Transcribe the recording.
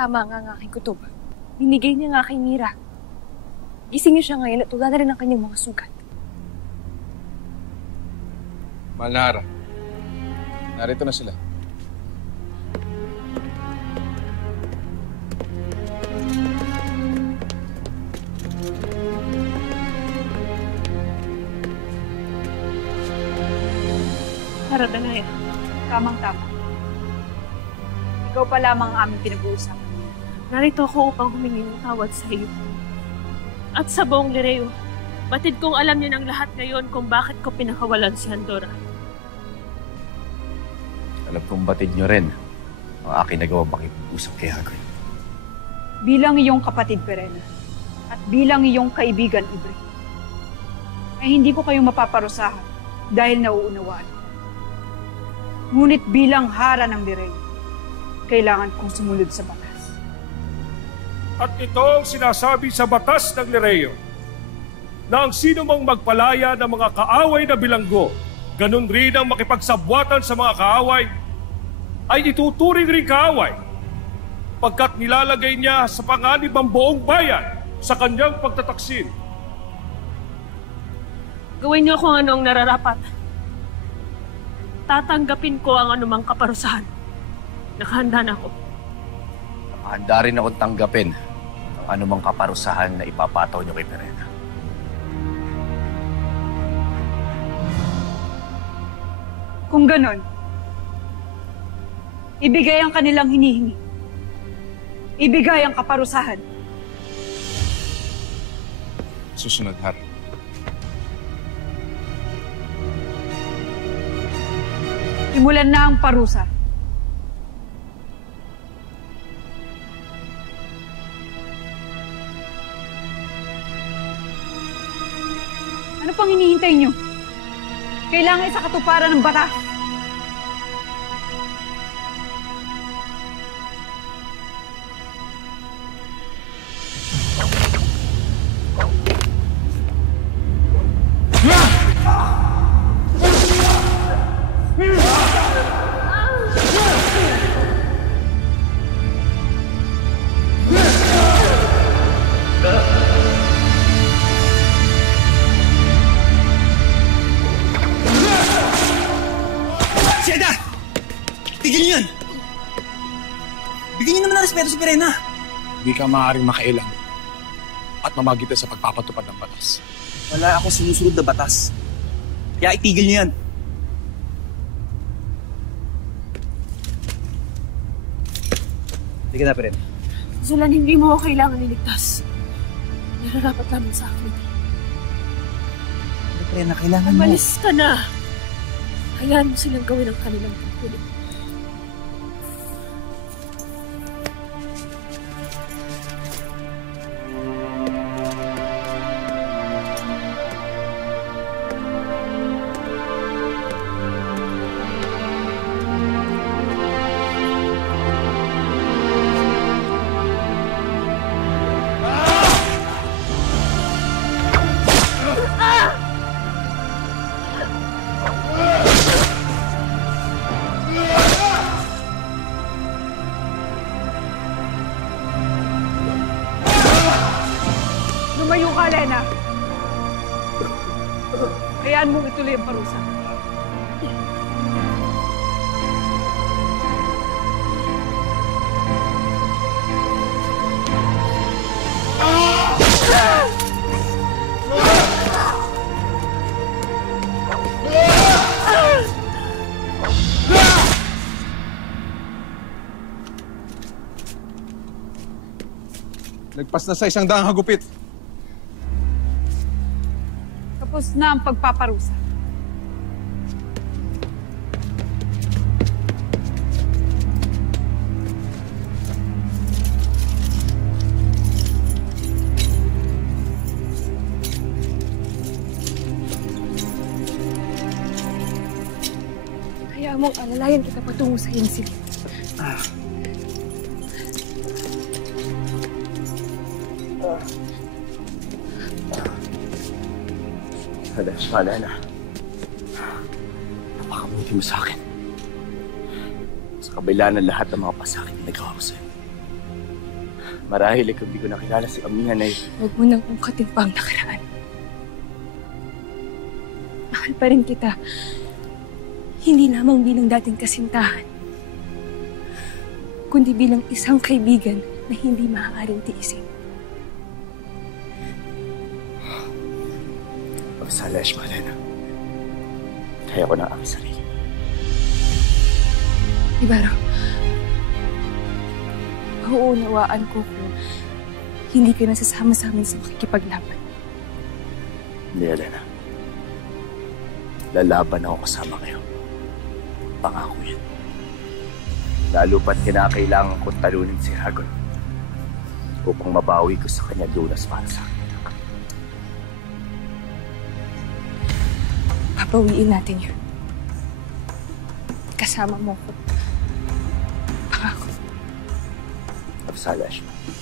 Tama nga ang aking kutob. Binigay niya nga kay Mira. Gising niyo siya ngayon at wala na rin ang kanyang mga sugat. Mahal na Hara, narito na sila. Hara, Danaya. Tamang-tama. Ikaw pa lamang ang aming pinag-uusapan. Narito ako upang humingi ng tawad sa iyo. At sa buong Lireo, batid kong alam niyo ng lahat ngayon kung bakit ko pinakawalan si Andorra. Alam kong batid nyo rin ang aking nagawang makipag-usap kay Hagoy. Bilang iyong kapatid, Perena, at bilang iyong kaibigan, Ibre, ay hindi ko kayong mapaparusahan dahil nauunawaan. Ngunit bilang Hara ng Lireo, kailangan kong sumunod sa batas. At ito ang sinasabi sa batas ng Lireo, na ang sino mang magpalaya ng mga kaaway na bilanggo, ganun rin ang makipagsabwatan sa mga kaaway, ay ituturing rin kaaway, pagkat nilalagay niya sa panganib ang buong bayan sa kanyang pagtataksin. Gawin niyo kung ano ang nararapat. Tatanggapin ko ang anumang kaparusahan. Nakahanda na ako. Handa rin akong tanggapin ang anumang kaparusahan na ipapataw nyo kay Perena. Kung ganon, ibigay ang kanilang hinihingi. Ibigay ang kaparusahan. Susunod, Hara. Simulan na ang parusa. Ano pang hinihintay niyo? Kailangan isa katuparan ng batas. Respeto si Perena. Hindi ka maaaring makailang at mamagitan sa pagpapatupad ng batas. Wala akong sinusunod na batas. Kaya itigil niyo yan. Sige na, Perena. Zulan, hindi mo ako kailangan iligtas. Nararapat lamang sa akin. Perena, kailangan mo. Umalis ka na. Hayaan mo silang gawin ang kanilang tungkulin. Lumayo ka, Lena. Hayaan mong ituloy ang parusa. Nagpas na sa 100 hagupit. Tapos na ang pagpaparusa. Kaya mong alalayan kita patungo sa insilid. Wala na. Napakabuti mo sa akin. Sa kabila ng lahat ng mga pasakit na nagawa ko sa'yo. Marahil ikaw di ko nakilala si Amihan ay... Huwag mo nang ungkatin pa ang nakaraan. Mahal pa rin kita. Hindi lamang bilang dating kasintahan, kundi bilang isang kaibigan na hindi maaaring tiisin. Magsala, Esmalena. Kaya ko na ang sarili. Ibarra, mauunawaan ko kung hindi ka nasasama sa amin sa makikipaglaban. Hindi, Elena. Lalaban ako kasama kayo. Pangako yan. Lalo pa't kinakailangan kong talunin si Hagon upang mabawi ko sa kanya lunas para sa akin. Papawiin natin yun. Kasama mo ko. Pangako. Magsala, Esmalena.